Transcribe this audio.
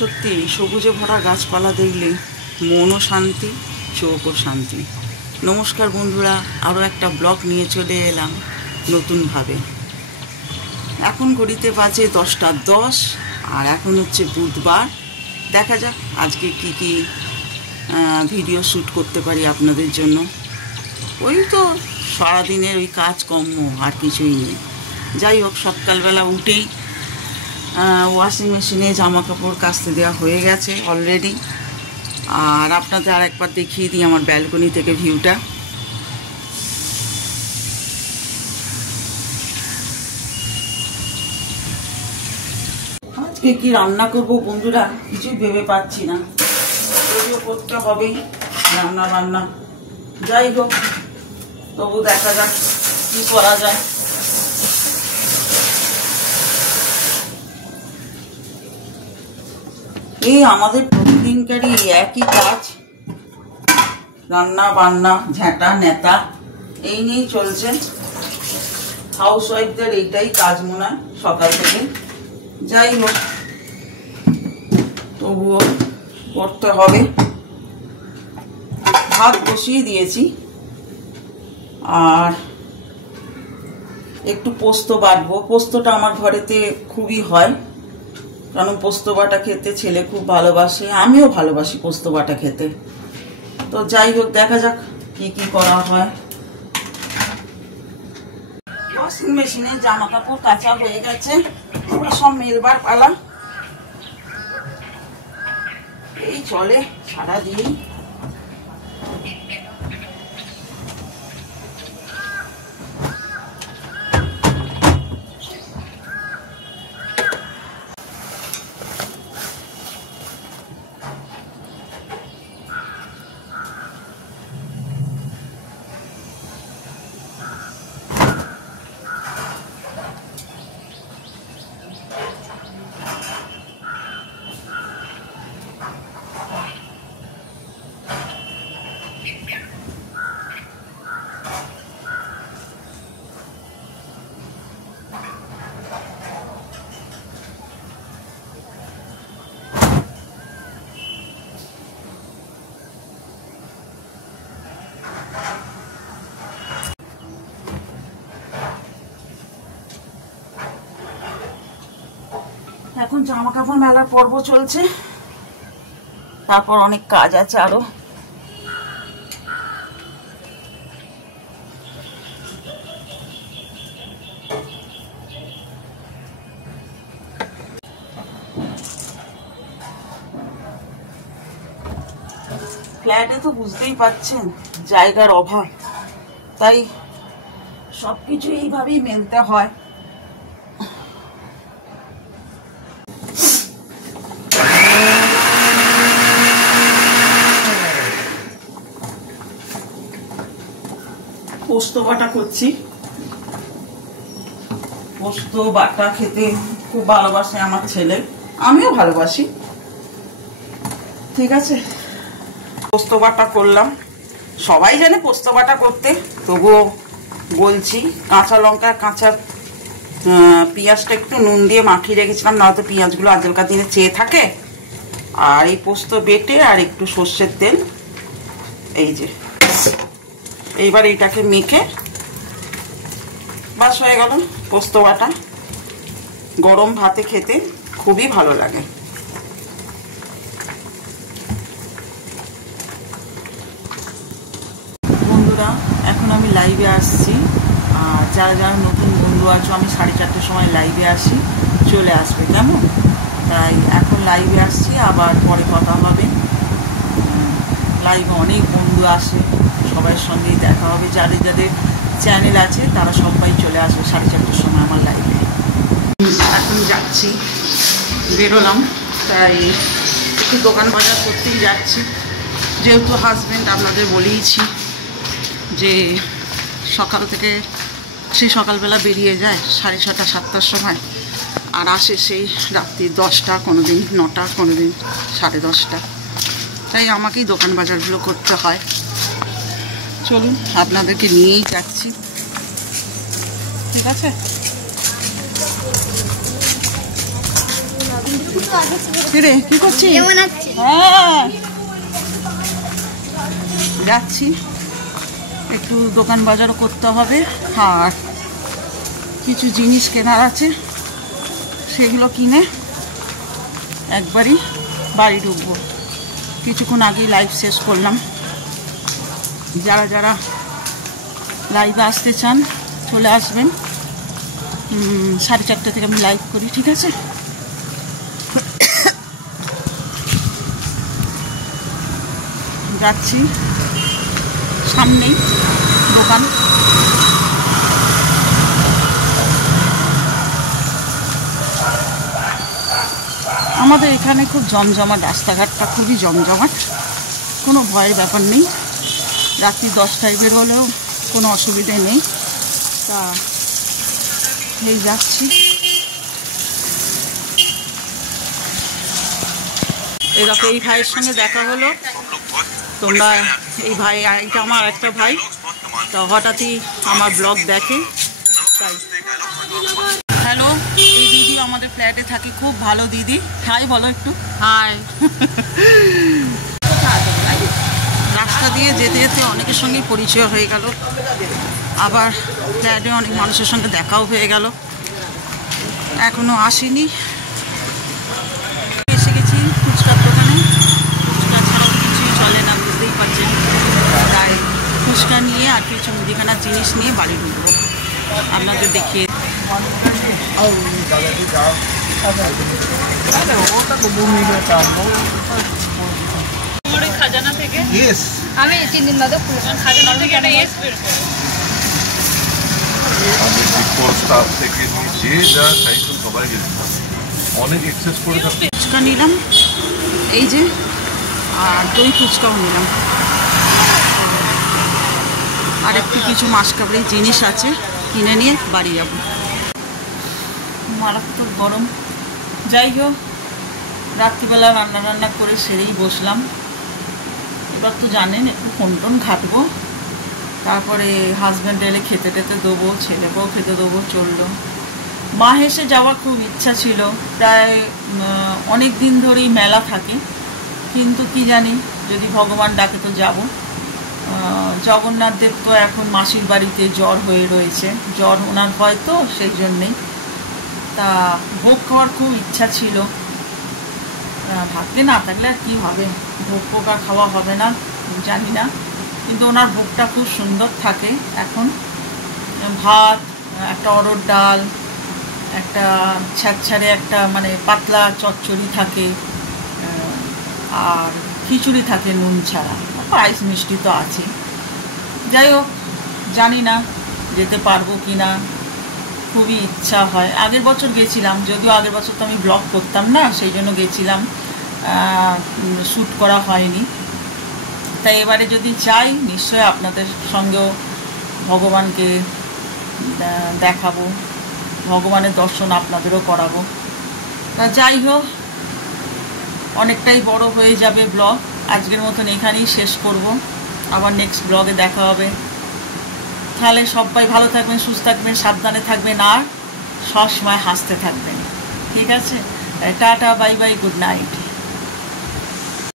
সত্যি সবুজে ভরা গাছপালা দেখলে মনও শান্তি, চোখও শান্তি। নমস্কার বন্ধুরা, আরও একটা ব্লগ নিয়ে চলে এলাম নতুনভাবে। এখন ঘড়িতে বাজে 10:10 আর এখন হচ্ছে বুধবার। দেখা যাক আজকে কি কি ভিডিও শ্যুট করতে পারি আপনাদের জন্য। ওই তো সারাদিনের ওই কাজকর্ম, আর কিছুই নেই। যাই হোক, সকালবেলা উঠেই ওয়াশিং মেশিনে জামা কাপড় কাচতে দেওয়া হয়ে গেছে অলরেডি। আর আপনাদের আর একবার দেখিয়ে দিই আমার ব্যালকনি থেকে ভিউটা। আজকে কি রান্না করব বন্ধুরা কিছু ভেবে পাচ্ছি না, যদিও করতে হবেই রান্না বান্না। যাই হোক, তবু দেখা যাক কি করা যায়। এই আমাদের প্রতিদিনকারই একই কাজ, রান্না বান্না ঝাঁটা নেতা এই নিয়েই চলছে। হাউস ওয়াইফদের এইটাই কাজ মনে হয় সকাল থেকে। যাই হোক, তবুও করতে হবে। ভাত বসিয়ে দিয়েছি, আর একটু পোস্ত বাটবো। পোস্তটা আমার ঘরেতে খুবই হয়, কারণ পোস্ত বাটা খেতে ছেলে খুব ভালোবাসে, আমিও ভালোবাসি পোস্ত বাটা খেতে। তো যাই হোক, দেখা যাক কি কি করা হয়। ওয়াশিং মেশিনে জামা কাপড় কাচা হয়ে গেছে, সব মেলবার পালা। এই চলে সারাদিন। এখন জামা কাপড় মেলার পর্ব চলছে, তারপর অনেক কাজ আছে আরো। ফ্ল্যাটে তো বুঝতেই পাচ্ছেন জায়গার অভাব, তাই সবকিছু এইভাবেই মেলতে হয়। পোস্ত বাটা করছি। পোস্ত বাটা খেতে খুব ভালোবাসে আমার ছেলে, আমিও ভালোবাসি। ঠিক আছে, পোস্ত বাটা করলাম। সবাই জানে পোস্ত বাটা করতে, তবুও বলছি। কাঁচা লঙ্কা, কাঁচা পেঁয়াজটা একটু নুন দিয়ে মাখিয়ে রেখেছিলাম, নয়তো পেঁয়াজগুলো আজকালকার দিনে চেয়ে থাকে। আর এই পোস্ত বেটে আর একটু সর্ষের তেল, এই যে এইবার এইটাকে মেখে বাস হয়ে গেল পোস্ত বাটা। গরম ভাতে খেতে খুবই ভালো লাগে। বন্ধুরা, এখন আমি লাইভে আসছি, আর যারা যারা নতুন বন্ধু আছো, আমি 4:30টার সময় লাইভে আসি, চলে আসবে কেমন। তাই এখন লাইভে আসছি, আবার পরে কথা হবে। লাইভে অনেক বন্ধু আসে, সবার সঙ্গেই দেখা হবে। যাদের যাদের চ্যানেল আছে তারা সবাই চলে আসবে 4:30টার সময় আমার লাইভে। এখন যাচ্ছি, বেরোলাম, তাই একটু দোকান বাজার করতেই যাচ্ছি। যেহেতু হাজব্যান্ড আপনাদের বলেইছি যে সকাল থেকে সেই সকালবেলা বেরিয়ে যায় 6:30 7টার সময়, আর আসে সেই রাত্রি 10টা, কোনোদিন 9টা, কোনোদিন 10:30টা। তাই আমাকেই দোকান বাজারগুলো করতে হয়। চলুন আপনাদেরকে নিয়েই যাচ্ছি, ঠিক আছে। রে কি করছিস? কেমন আছে? হ্যাঁ যাচ্ছি, একটু দোকান বাজারও করতে হবে আর কিছু জিনিস কেনার আছে, সেগুলো কিনে একবারই বাড়ি ঢুকবো। কিছুক্ষণ আগেই লাইভ শেষ করলাম। যারা যারা লাইভে আসতে চান চলে আসবেন, 4:30 থেকে আমি লাইভ করি, ঠিক আছে? যাচ্ছি, সামনেই দোকান। আমাদের এখানে খুব জমজমাট, রাস্তাঘাটটা খুবই জমজমাট, কোনো ভয়ের ব্যাপার নেই। রাত্রি 10টায় বেরোলেও কোনো অসুবিধে নেই। তা এই যাচ্ছি, এরকম এই ভাইয়ের সঙ্গে দেখা হলো। তোমরা এই ভাই, এটা আমার একটা ভাই, তো হঠাৎই আমার ব্লগ দেখে তাই। হ্যালো, এই দিদি আমাদের ফ্ল্যাটে থাকে, খুব ভালো দিদি। হাই বলো একটু। হাই। রাস্তা দিয়ে যেতে যেতে অনেকের সঙ্গেই পরিচয় হয়ে গেল, আবার ফ্ল্যাটে অনেক মানুষের সঙ্গে দেখাও হয়ে গেল। এখনো আসেনি, এসে গেছি ফুচকার দোকানে। ফুচকা ছাড়াও কিছুই চলে না, বুঝতেই পারছেন। তাই ফুচকা নিয়ে আর কিছু মুদিখানার জিনিস নিয়ে বাড়ি ঢুকবো, আপনাদের দেখিয়ে। খাজানা থেকে আমি 3 দিন বাদে খাজানা থেকে একটা এস বের করব। আমাদের বিফোর স্টাফ থেকে যে যা চাইতো সবাই গেছিল, অনেক এক্সেস করে থাকতো। ফুচকা নিলাম এই যে, আর দই ফুচকাও নিলাম, আর একটু কিছু মাসকাবাড়ি জিনিস আছে, কিনে নিয়ে বাড়ি যাব। মারাত্মক গরম। যাই হোক, রাত্রিবেলা রান্না করে সেরেই বসলাম। এবার তো জানেন একটু ফোন টোন ঘাটবো, তারপরে হাজব্যান্ড এলে খেতে টেতে দেবো, ছেলেকেও খেতে দেবো, চললো। মাহেশে যাওয়ার খুব ইচ্ছা ছিল, প্রায় অনেক দিন ধরেই মেলা থাকে, কিন্তু কি জানি যদি ভগবান ডাকে তো যাব। জগন্নাথ দেব তো এখন মাসির বাড়িতে জ্বর হয়ে রয়েছে, জ্বর ওনার হয় তো সেই জন্যেই। তা ভোগ খাওয়ার খুব ইচ্ছা ছিল, ভাগ্যে না থাকলে আর কী হবে, ভোগ পোকা খাওয়া হবে না জানি না, কিন্তু ওনার ভোগটা খুব সুন্দর থাকে। এখন ভাত, একটা অরড় ডাল, একটা ছ্যাঁচড়ে একটা মানে পাতলা চচ্চড়ি থাকে, আর খিচুড়ি থাকে নুন ছাড়া, পায়েস মিষ্টি তো আছে। যাই হোক, জানি না যেতে পারবো কি না, খুবই ইচ্ছা হয়। আগের বছর গেছিলাম, যদিও আগের বছর তো আমি ব্লগ করতাম না, সেই জন্য গেছিলাম, শ্যুট করা হয়নি। তাই এবারে যদি চাই নিশ্চয় আপনাদের সঙ্গেও ভগবানকে দেখাবো, ভগবানের দর্শন আপনাদেরও করাবো। তা যাই হোক, অনেকটাই বড় হয়ে যাবে ব্লগ, আজকের মতন এখানেই শেষ করব। আবার নেক্সট ব্লগে দেখা হবে। তাহলে সবাই ভালো থাকবেন, সুস্থ থাকবেন, সাবধানে থাকবেন, আর সবসময় হাসতে থাকবেন, ঠিক আছে? Tata, bye bye, good night.